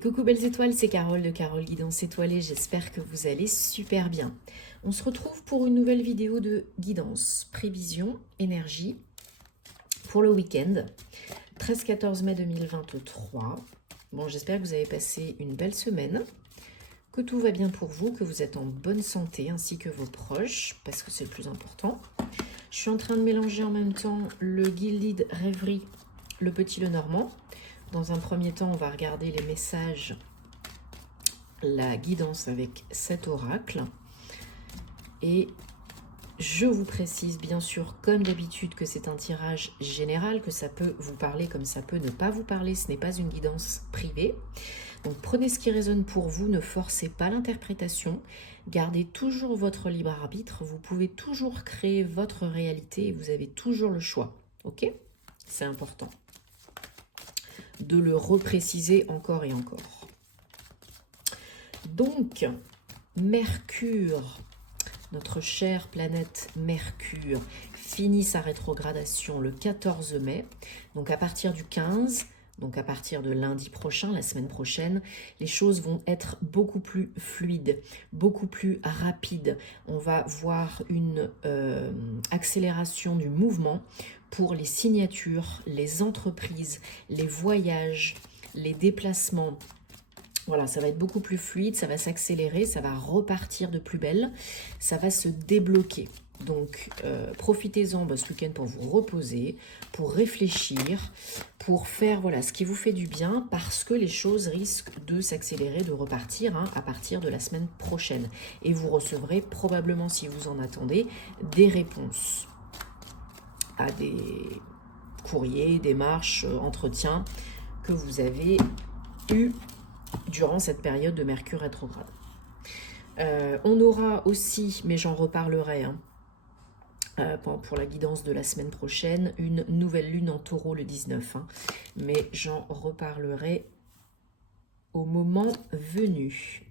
coucou belles étoiles, c'est Carole de Carole Guidance Étoilée, j'espère que vous allez super bien. On se retrouve pour une nouvelle vidéo de guidance, prévision, énergie pour le week-end, 13-14 mai 2023. Bon, j'espère que vous avez passé une belle semaine, que tout va bien pour vous, que vous êtes en bonne santé ainsi que vos proches, parce que c'est le plus important. Je suis en train de mélanger en même temps le Gilded Rêverie, le Petit Lenormand. Dans un premier temps, on va regarder les messages, la guidance avec cet oracle. Et je vous précise bien sûr, comme d'habitude, que c'est un tirage général, que ça peut vous parler comme ça peut ne pas vous parler. Ce n'est pas une guidance privée. Donc prenez ce qui résonne pour vous, ne forcez pas l'interprétation. Gardez toujours votre libre arbitre. Vous pouvez toujours créer votre réalité et vous avez toujours le choix. Ok? C'est important de le repréciser encore et encore. Donc, Mercure, notre chère planète Mercure, finit sa rétrogradation le 14 mai. Donc à partir du 15, donc à partir de lundi prochain, la semaine prochaine, les choses vont être beaucoup plus fluides, beaucoup plus rapides. On va voir une accélération du mouvement pour les signatures, les entreprises, les voyages, les déplacements. Voilà, ça va être beaucoup plus fluide, ça va s'accélérer, ça va repartir de plus belle, ça va se débloquer. Donc, profitez-en ce week-end pour vous reposer, pour réfléchir, pour faire voilà, ce qui vous fait du bien, parce que les choses risquent de s'accélérer, de repartir à partir de la semaine prochaine. Et vous recevrez probablement, si vous en attendez, des réponses à des courriers, démarches, entretiens que vous avez eu durant cette période de Mercure rétrograde. On aura aussi, mais j'en reparlerai pour la guidance de la semaine prochaine, une nouvelle lune en taureau le 19. Mais j'en reparlerai au moment venu.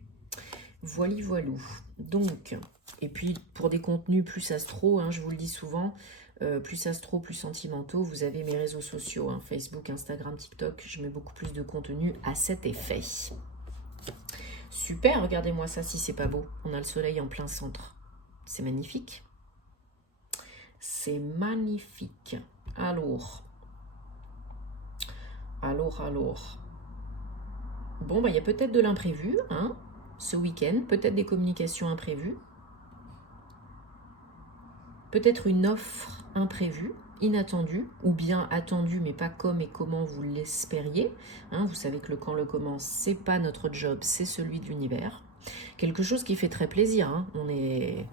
Voili voilou. Donc, et puis pour des contenus plus astro, je vous le dis souvent, plus astro, plus sentimentaux, vous avez mes réseaux sociaux, Facebook, Instagram, TikTok, je mets beaucoup plus de contenu à cet effet. Super, regardez-moi ça si c'est pas beau. On a le soleil en plein centre. C'est magnifique. C'est magnifique. Alors. Bon, il y a peut-être de l'imprévu, ce week-end. Peut-être des communications imprévues. Peut-être une offre imprévue, inattendue, ou bien attendue, mais pas comme et comment vous l'espériez. Vous savez que le quand, le comment, c'est pas notre job, c'est celui de l'univers. Quelque chose qui fait très plaisir, on est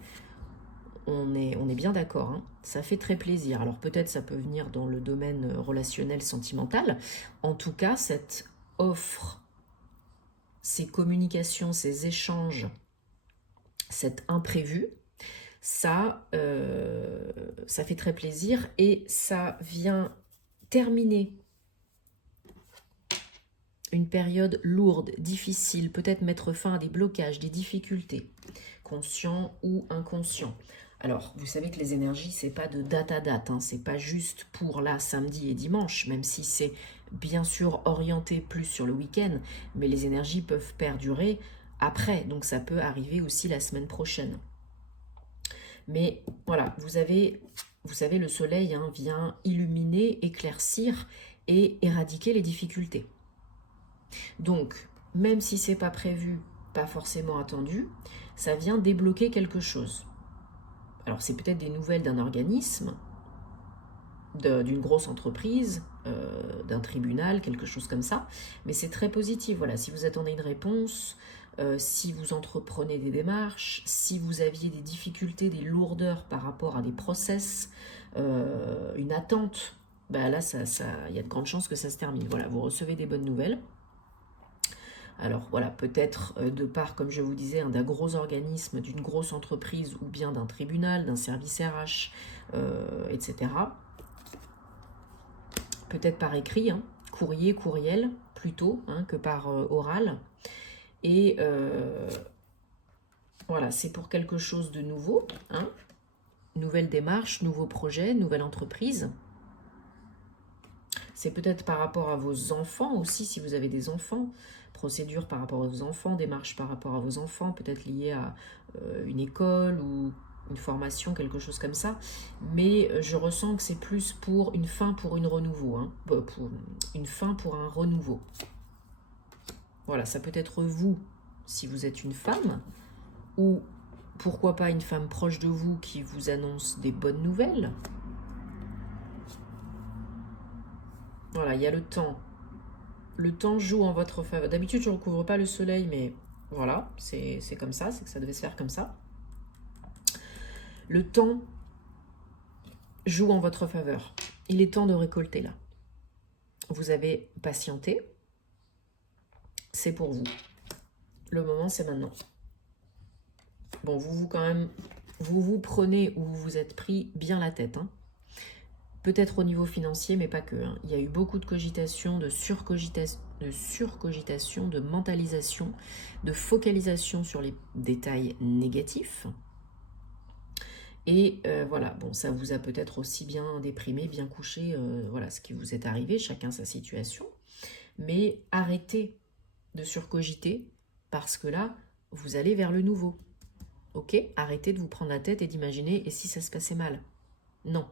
bien d'accord, ça fait très plaisir. Alors peut-être ça peut venir dans le domaine relationnel, sentimental. En tout cas, cette offre, ces communications, ces échanges, cet imprévu, ça fait très plaisir et ça vient terminer une période lourde, difficile, peut-être mettre fin à des blocages, des difficultés, conscients ou inconscients. Alors, vous savez que les énergies, c'est pas de date à date, c'est pas juste pour là, samedi et dimanche, même si c'est bien sûr orienté plus sur le week-end, mais les énergies peuvent perdurer après, donc ça peut arriver aussi la semaine prochaine. Mais voilà, vous savez, le soleil vient illuminer, éclaircir et éradiquer les difficultés. Donc, même si c'est pas prévu, pas forcément attendu, ça vient débloquer quelque chose. Alors, c'est peut-être des nouvelles d'un organisme, d'une grosse entreprise, d'un tribunal, quelque chose comme ça, mais c'est très positif. Voilà, si vous attendez une réponse, si vous entreprenez des démarches, si vous aviez des difficultés, des lourdeurs par rapport à des process, une attente, là, il y a de grandes chances que ça se termine. Voilà, vous recevez des bonnes nouvelles. Alors voilà, peut-être de part, comme je vous disais, d'un gros organisme, d'une grosse entreprise ou bien d'un tribunal, d'un service RH, etc. Peut-être par écrit, courrier, courriel, plutôt que par oral. Et voilà, c'est pour quelque chose de nouveau, nouvelle démarche, nouveau projet, nouvelle entreprise. C'est peut-être par rapport à vos enfants aussi, si vous avez des enfants. Procédure par rapport à vos enfants, démarche par rapport à vos enfants, peut-être liée à une école ou une formation, quelque chose comme ça. Mais je ressens que c'est plus pour une fin pour une renouveau. Hein, pour une fin pour un renouveau. Voilà, ça peut être vous, si vous êtes une femme, ou pourquoi pas une femme proche de vous qui vous annonce des bonnes nouvelles. Voilà, il y a le temps. Le temps joue en votre faveur. D'habitude, je ne recouvre pas le soleil, mais voilà, c'est comme ça, c'est que ça devait se faire comme ça. Le temps joue en votre faveur. Il est temps de récolter là. Vous avez patienté. C'est pour vous. Le moment, c'est maintenant. Bon, vous prenez ou vous vous êtes pris bien la tête. Hein. Peut-être au niveau financier, mais pas que. Hein. Il y a eu beaucoup de cogitation, de surcogitation, de mentalisation, de focalisation sur les détails négatifs. Et voilà, bon, ça vous a peut-être aussi bien déprimé, bien couché, voilà ce qui vous est arrivé, chacun sa situation. Mais arrêtez de surcogiter, parce que là, vous allez vers le nouveau. Ok? Arrêtez de vous prendre la tête et d'imaginer, et si ça se passait mal? Non.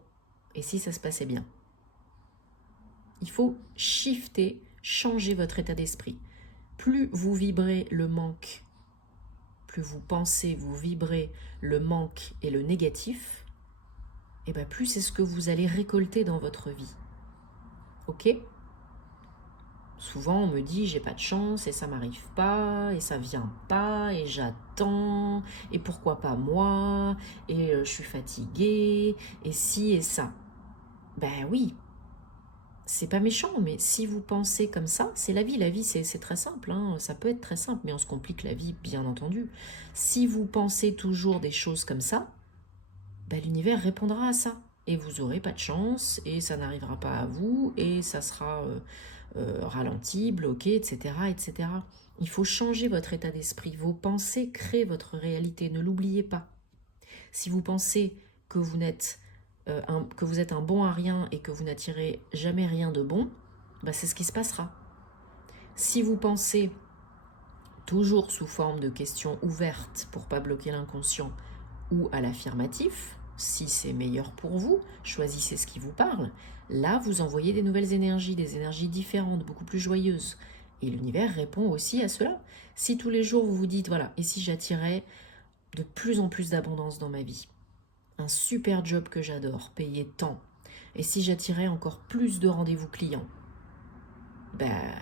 Et si ça se passait bien? Il faut shifter, changer votre état d'esprit. Plus vous vibrez le manque, plus vous pensez, vous vibrez le manque et le négatif, et bien plus c'est ce que vous allez récolter dans votre vie. Ok? Souvent on me dit j'ai pas de chance et ça m'arrive pas et ça vient pas et j'attends et pourquoi pas moi et je suis fatiguée et ci et ça. Ben oui, c'est pas méchant, mais si vous pensez comme ça, c'est la vie. La vie, c'est très simple, hein. Ça peut être très simple, mais on se complique la vie, bien entendu. Si vous pensez toujours des choses comme ça, ben, l'univers répondra à ça. Et vous n'aurez pas de chance, et ça n'arrivera pas à vous, et ça sera ralenti, bloqué, etc., etc. Il faut changer votre état d'esprit. Vos pensées créent votre réalité, ne l'oubliez pas. Si vous pensez que vous êtes un bon à rien et que vous n'attirez jamais rien de bon, bah c'est ce qui se passera. Si vous pensez toujours sous forme de questions ouvertes pour ne pas bloquer l'inconscient ou à l'affirmatif, si c'est meilleur pour vous, choisissez ce qui vous parle. Là, vous envoyez des nouvelles énergies, des énergies différentes, beaucoup plus joyeuses. Et l'univers répond aussi à cela. Si tous les jours vous vous dites, voilà, et si j'attirais de plus en plus d'abondance dans ma vie? Un super job que j'adore, payé tant. Et si j'attirais encore plus de rendez-vous clients? Ben,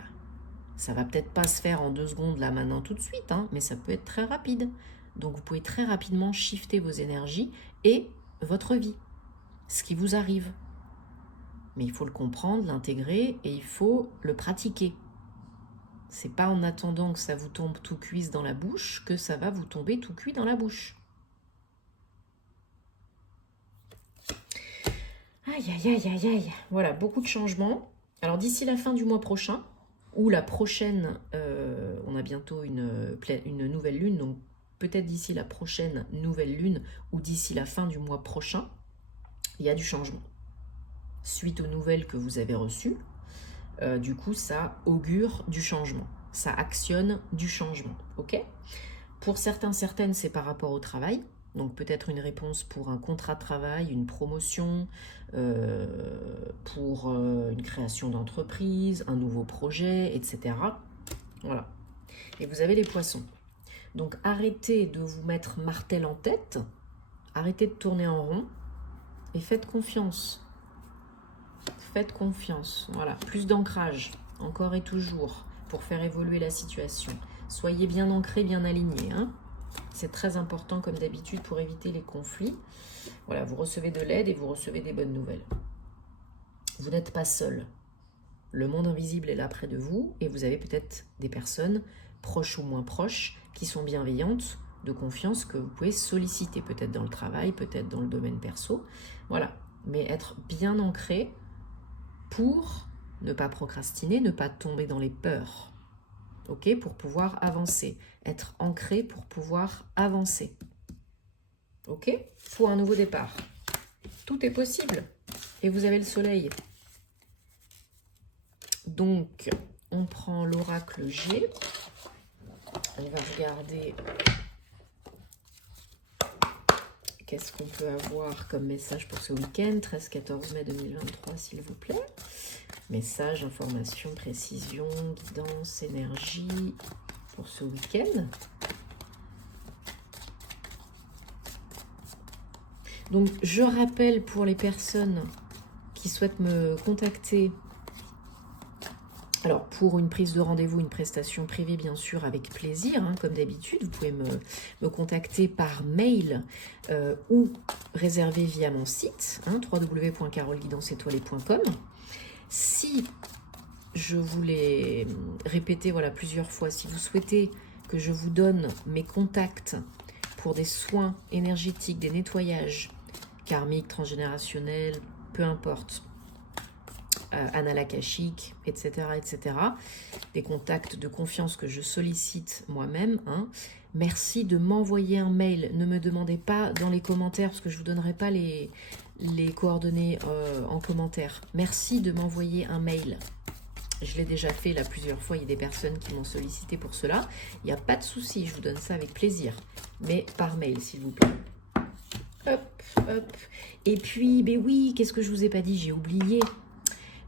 ça va peut-être pas se faire en 2 secondes là maintenant tout de suite, hein, mais ça peut être très rapide. Donc vous pouvez très rapidement shifter vos énergies et votre vie, ce qui vous arrive. Mais il faut le comprendre, l'intégrer et il faut le pratiquer. C'est pas en attendant que ça vous tombe tout cuit dans la bouche que ça va vous tomber tout cuit dans la bouche. Aïe, aïe, aïe, aïe, aïe. Voilà, beaucoup de changements. Alors d'ici la fin du mois prochain, ou la prochaine, on a bientôt une nouvelle lune, donc peut-être d'ici la prochaine nouvelle lune, ou d'ici la fin du mois prochain, il y a du changement. Suite aux nouvelles que vous avez reçues, du coup ça augure du changement. Ça actionne du changement, ok? Pour certains, certaines, c'est par rapport au travail. Donc peut-être une réponse pour un contrat de travail, une promotion, pour une création d'entreprise, un nouveau projet, etc. Voilà. Et vous avez les poissons. Donc arrêtez de vous mettre martel en tête, arrêtez de tourner en rond et faites confiance. Faites confiance. Voilà. Plus d'ancrage, encore et toujours, pour faire évoluer la situation. Soyez bien ancrés, bien alignés, hein. C'est très important comme d'habitude pour éviter les conflits. Voilà, vous recevez de l'aide et vous recevez des bonnes nouvelles. Vous n'êtes pas seul. Le monde invisible est là près de vous et vous avez peut-être des personnes, proches ou moins proches, qui sont bienveillantes, de confiance, que vous pouvez solliciter, peut-être dans le travail, peut-être dans le domaine perso. Voilà, mais être bien ancré pour ne pas procrastiner, ne pas tomber dans les peurs. Ok, pour pouvoir avancer, être ancré pour pouvoir avancer. Ok, pour un nouveau départ. Tout est possible et vous avez le soleil. Donc, on prend l'oracle G. On va regarder qu'est-ce qu'on peut avoir comme message pour ce week-end, 13-14 mai 2023, s'il vous plaît. Message, information, précision, guidance, énergie pour ce week-end. Donc, je rappelle pour les personnes qui souhaitent me contacter, alors pour une prise de rendez-vous, une prestation privée, bien sûr, avec plaisir, hein, comme d'habitude, vous pouvez me contacter par mail ou réserver via mon site, hein, www.caroleguidancetoilée.com. Si je voulais répéter voilà, plusieurs fois, si vous souhaitez que je vous donne mes contacts pour des soins énergétiques, des nettoyages karmiques, transgénérationnels, peu importe, analakashique, etc., etc., des contacts de confiance que je sollicite moi-même, hein. Merci de m'envoyer un mail. Ne me demandez pas dans les commentaires, parce que je ne vous donnerai pas les coordonnées en commentaire. Merci de m'envoyer un mail. Je l'ai déjà fait là plusieurs fois, il y a des personnes qui m'ont sollicité pour cela. Il n'y a pas de souci, je vous donne ça avec plaisir. Mais par mail, s'il vous plaît. Hop, hop. Et puis, ben oui, qu'est-ce que je vous ai pas dit? J'ai oublié.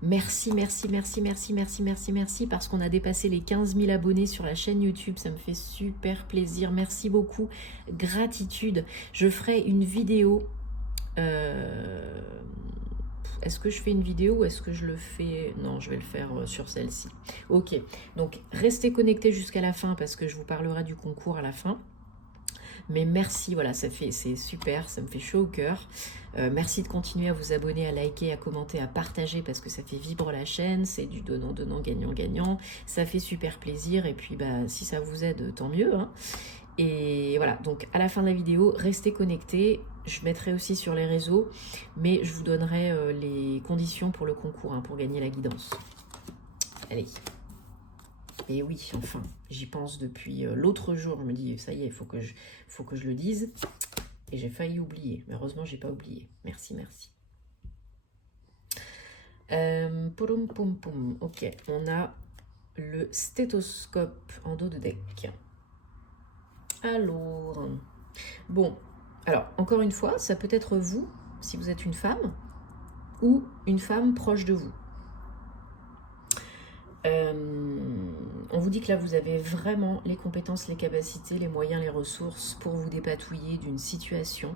Merci, merci, merci, merci, merci, merci, merci, parce qu'on a dépassé les 15 000 abonnés sur la chaîne YouTube. Ça me fait super plaisir. Merci beaucoup. Gratitude. Je ferai une vidéo. Est-ce que je fais une vidéo ou est-ce que je le fais? Non, je vais le faire sur celle-ci. Ok, donc restez connectés jusqu'à la fin parce que je vous parlerai du concours à la fin. Mais merci, voilà, c'est super, ça me fait chaud au cœur. Merci de continuer à vous abonner, à liker, à commenter, à partager parce que ça fait vibrer la chaîne. C'est du donnant-donnant, gagnant-gagnant. Ça fait super plaisir et puis bah, si ça vous aide, tant mieux, hein. Et voilà, donc à la fin de la vidéo, restez connectés. Je mettrai aussi sur les réseaux, mais je vous donnerai les conditions pour le concours, hein, pour gagner la guidance. Allez. Et oui, enfin, j'y pense depuis l'autre jour. Je me dis, ça y est, il faut que je le dise. Et j'ai failli oublier. Mais heureusement, j'ai pas oublié. Merci, merci. Poum, poum, poum. Ok, on a le stéthoscope en dos de deck. Alors, bon, alors, encore une fois, ça peut être vous, si vous êtes une femme, ou une femme proche de vous. On vous dit que là, vous avez vraiment les compétences, les capacités, les moyens, les ressources pour vous dépatouiller d'une situation.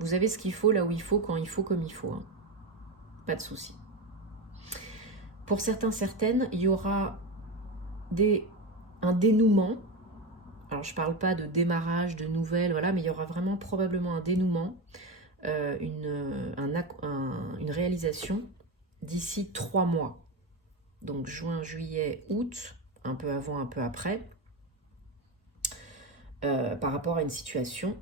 Vous avez ce qu'il faut, là où il faut, quand il faut, comme il faut, hein. Pas de souci. Pour certains, certaines, il y aura un dénouement. Alors, je ne parle pas de démarrage, de nouvelles, voilà, mais il y aura vraiment probablement un dénouement, une réalisation d'ici 3 mois. Donc, juin, juillet, août, un peu avant, un peu après, par rapport à une situation.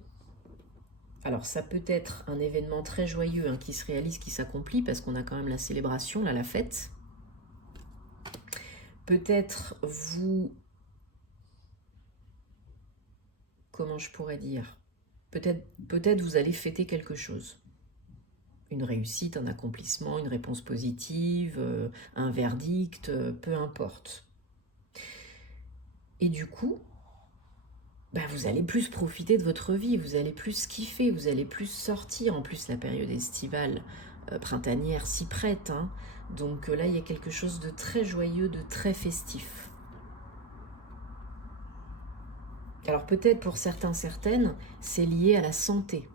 Alors, ça peut être un événement très joyeux, hein, qui se réalise, qui s'accomplit, parce qu'on a quand même la célébration, là, la fête. Peut-être vous... Comment je pourrais dire? Peut-être vous allez fêter quelque chose. Une réussite, un accomplissement, une réponse positive, un verdict, peu importe. Et du coup, bah vous allez plus profiter de votre vie, vous allez plus kiffer, vous allez plus sortir. En plus, la période estivale, printanière s'y prête, hein. Donc là, il y a quelque chose de très joyeux, de très festif. Alors peut-être pour certains, certaines, c'est lié à la santé.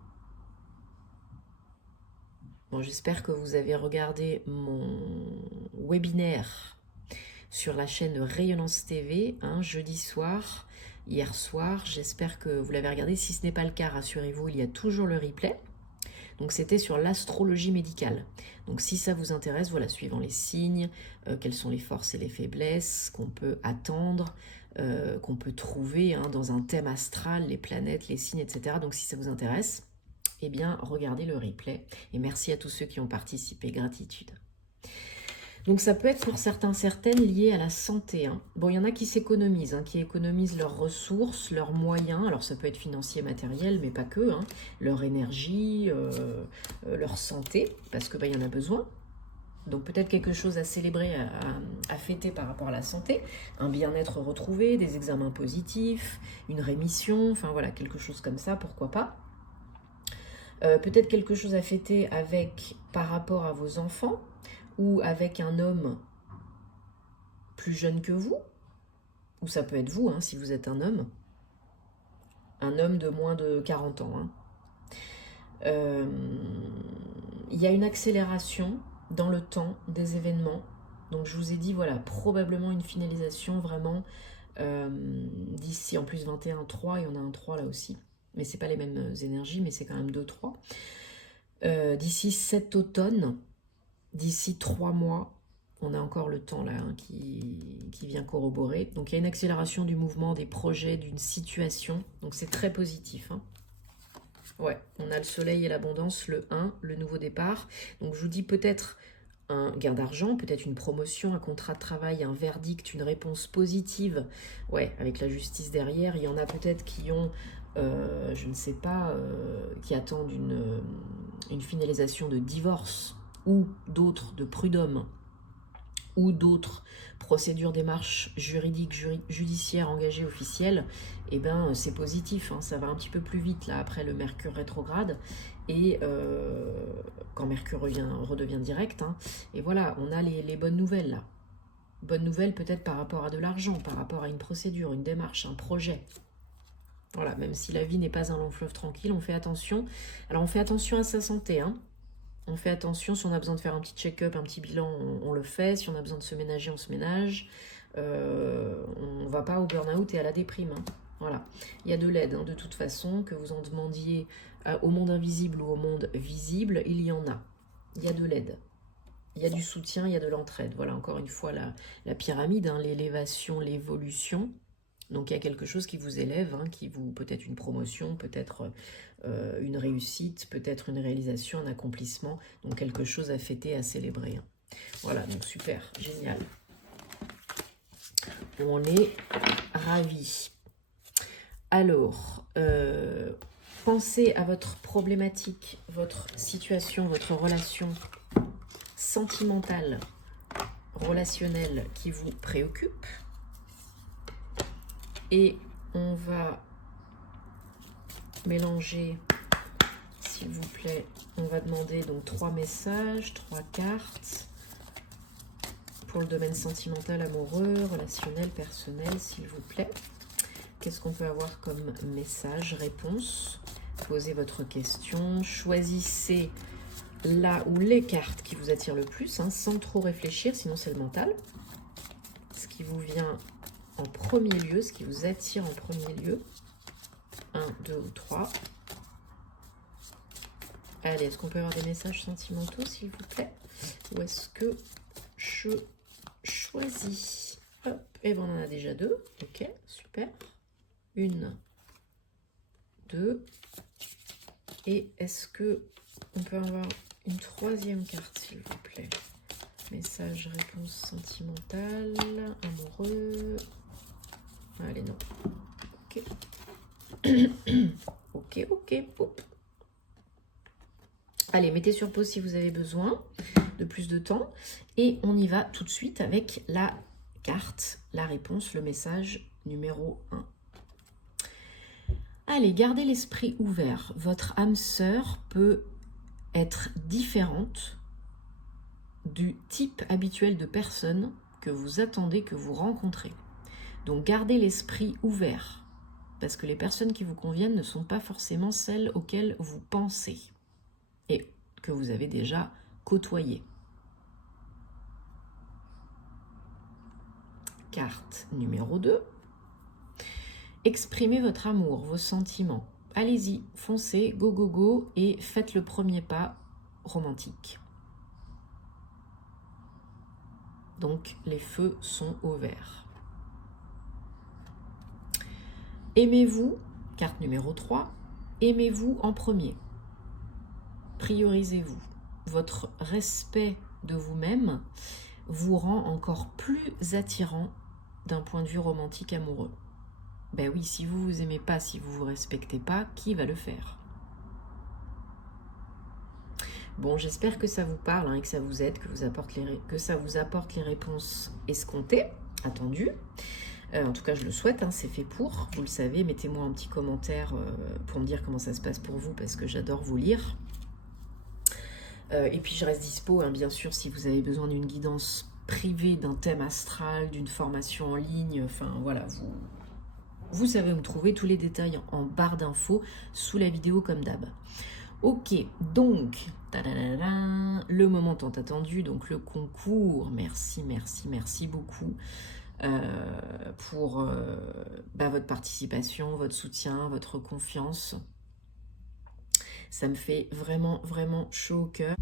Bon, j'espère que vous avez regardé mon webinaire sur la chaîne Rayonnance TV, hein, jeudi soir, hier soir. J'espère que vous l'avez regardé. Si ce n'est pas le cas, rassurez-vous, il y a toujours le replay. Donc c'était sur l'astrologie médicale. Donc si ça vous intéresse, voilà, suivant les signes, quelles sont les forces et les faiblesses qu'on peut attendre, qu'on peut trouver, hein, dans un thème astral, les planètes, les signes, etc. Donc si ça vous intéresse, eh bien regardez le replay. Et merci à tous ceux qui ont participé, gratitude. Donc ça peut être pour certains, certaines liées à la santé, hein. Bon, il y en a qui s'économisent, hein, qui économisent leurs ressources, leurs moyens. Alors ça peut être financier, matériel, mais pas que, hein. Leur énergie, leur santé, parce que bah, y en a besoin. Donc peut-être quelque chose à célébrer, à fêter par rapport à la santé, un bien-être retrouvé, des examens positifs, une rémission, enfin voilà, quelque chose comme ça, pourquoi pas. Peut-être quelque chose à fêter avec par rapport à vos enfants ou avec un homme plus jeune que vous, ou ça peut être vous, hein, si vous êtes un homme de moins de 40 ans. Hein. Il y a une accélération dans le temps des événements. Donc je vous ai dit, voilà, probablement une finalisation vraiment d'ici, en plus 21-3, et on a un 3 là aussi. Mais c'est pas les mêmes énergies, mais c'est quand même 2-3. D'ici cet automne, d'ici 3 mois, on a encore le temps là hein, qui vient corroborer. Donc il y a une accélération du mouvement, des projets, d'une situation. Donc c'est très positif. Hein. Ouais, on a le soleil et l'abondance, le 1, le nouveau départ. Donc je vous dis peut-être un gain d'argent, peut-être une promotion, un contrat de travail, un verdict, une réponse positive. Ouais, avec la justice derrière. Il y en a peut-être qui ont, je ne sais pas, qui attendent une finalisation de divorce ou d'autres de prud'homme ou d'autres procédures, démarches juridiques, judiciaires engagées officielles, et ben c'est positif, hein, ça va un petit peu plus vite là après le Mercure rétrograde et quand Mercure redevient direct, hein, et voilà, on a les bonnes nouvelles là. Bonnes nouvelles peut-être par rapport à de l'argent, par rapport à une procédure, une démarche, un projet. Voilà, même si la vie n'est pas un long fleuve tranquille, on fait attention. Alors on fait attention à sa santé, hein. On fait attention, si on a besoin de faire un petit check-up, un petit bilan, on le fait. Si on a besoin de se ménager, on se ménage. On ne va pas au burn-out et à la déprime. Hein. Voilà. Il y a de l'aide, hein, de toute façon, que vous en demandiez au monde invisible ou au monde visible, il y en a. Il y a de l'aide. Il y a du soutien, il y a de l'entraide. Voilà, encore une fois, la pyramide, hein, l'élévation, l'évolution. Donc il y a quelque chose qui vous élève, hein, qui vous peut-être une promotion, peut-être une réussite, peut-être une réalisation, un accomplissement, donc quelque chose à fêter, à célébrer. Hein. Voilà, donc super, génial. On est ravis. Alors, pensez à votre problématique, votre situation, votre relation sentimentale, relationnelle qui vous préoccupe. Et on va mélanger, s'il vous plaît, on va demander donc 3 messages, 3 cartes pour le domaine sentimental, amoureux, relationnel, personnel, s'il vous plaît. Qu'est-ce qu'on peut avoir comme message, réponse? Posez votre question, choisissez là ou les cartes qui vous attirent le plus, hein, sans trop réfléchir, sinon c'est le mental. Ce qui vous vient en premier lieu, ce qui vous attire en premier lieu. 1, 2 ou 3. Allez, est-ce qu'on peut avoir des messages sentimentaux, s'il vous plaît? Ou est-ce que je choisis? Hop, et bon, on en a déjà 2. Ok, super. 1, 2. Et est-ce que on peut avoir une 3e carte, s'il vous plaît? Message, réponse sentimentale, amoureux. Allez, non. Ok. ok. Hop. Allez, mettez sur pause si vous avez besoin de plus de temps. Et on y va tout de suite avec la carte, la réponse, le message numéro 1. Allez, gardez l'esprit ouvert. Votre âme sœur peut être différente du type habituel de personne que vous attendez, que vous rencontrez. Donc gardez l'esprit ouvert, parce que les personnes qui vous conviennent ne sont pas forcément celles auxquelles vous pensez et que vous avez déjà côtoyées. Carte numéro 2. Exprimez votre amour, vos sentiments. Allez-y, foncez, go, go, go, et faites le premier pas romantique. Donc, les feux sont au vert. Aimez-vous, carte numéro 3, aimez-vous en premier. Priorisez-vous. Votre respect de vous-même vous rend encore plus attirant d'un point de vue romantique amoureux. Ben oui, si vous vous aimez pas, si vous vous respectez pas, qui va le faire? Bon, j'espère que ça vous parle hein, et que ça vous aide, que ça vous apporte les réponses escomptées, attendues. En tout cas, je le souhaite, hein, c'est fait pour. Vous le savez, mettez-moi un petit commentaire pour me dire comment ça se passe pour vous, parce que j'adore vous lire. Et puis, je reste dispo, hein, bien sûr, si vous avez besoin d'une guidance privée, d'un thème astral, d'une formation en ligne. Enfin, voilà, vous savez où me trouver. Tous les détails en barre d'infos sous la vidéo, comme d'hab. Ok, donc, le moment tant attendu, donc le concours. Merci, merci, merci beaucoup. Pour votre participation, votre soutien, votre confiance. Ça me fait vraiment, vraiment chaud au cœur.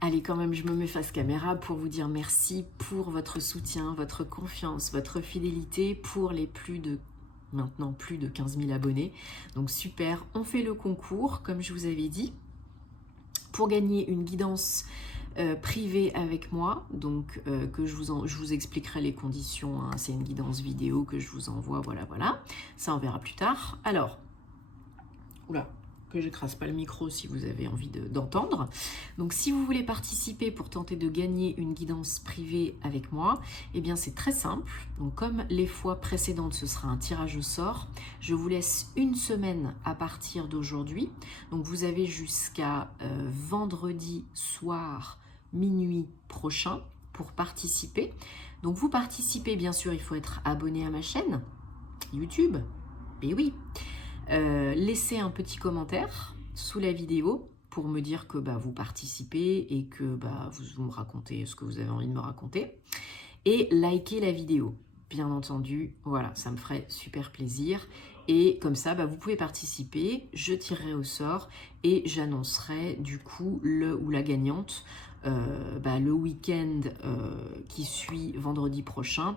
Allez, quand même, je me mets face caméra pour vous dire merci pour votre soutien, votre confiance, votre fidélité pour les maintenant plus de 15 000 abonnés. Donc super, on fait le concours, comme je vous avais dit, pour gagner une guidance privé avec moi, donc que je vous expliquerai les conditions, hein. C'est une guidance vidéo que je vous envoie, voilà, ça on verra plus tard. Alors, oula, que j'écrase pas le micro si vous avez envie d'entendre. Donc si vous voulez participer pour tenter de gagner une guidance privée avec moi, eh bien c'est très simple. Donc comme les fois précédentes, ce sera un tirage au sort. Je vous laisse une semaine à partir d'aujourd'hui. Donc vous avez jusqu'à vendredi soir, minuit prochain pour participer. Donc vous participez, bien sûr, il faut être abonné à ma chaîne YouTube. Et oui. Laissez un petit commentaire sous la vidéo pour me dire que vous participez et que vous me racontez ce que vous avez envie de me raconter. Et likez la vidéo, bien entendu. Voilà, ça me ferait super plaisir. Et comme ça, vous pouvez participer, je tirerai au sort et j'annoncerai du coup le ou la gagnante le week-end qui suit vendredi prochain,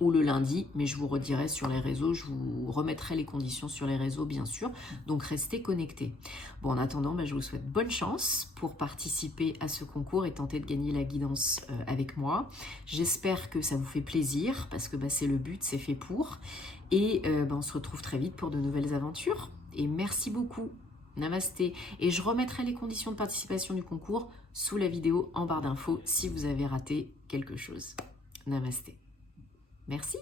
ou le lundi, mais je vous redirai sur les réseaux, je vous remettrai les conditions sur les réseaux, bien sûr, donc restez connectés. Bon, en attendant, je vous souhaite bonne chance pour participer à ce concours et tenter de gagner la guidance avec moi. J'espère que ça vous fait plaisir, parce que c'est le but, c'est fait pour, et on se retrouve très vite pour de nouvelles aventures, et merci beaucoup. Namasté. Et je remettrai les conditions de participation du concours sous la vidéo en barre d'infos si vous avez raté quelque chose. Namasté. Merci.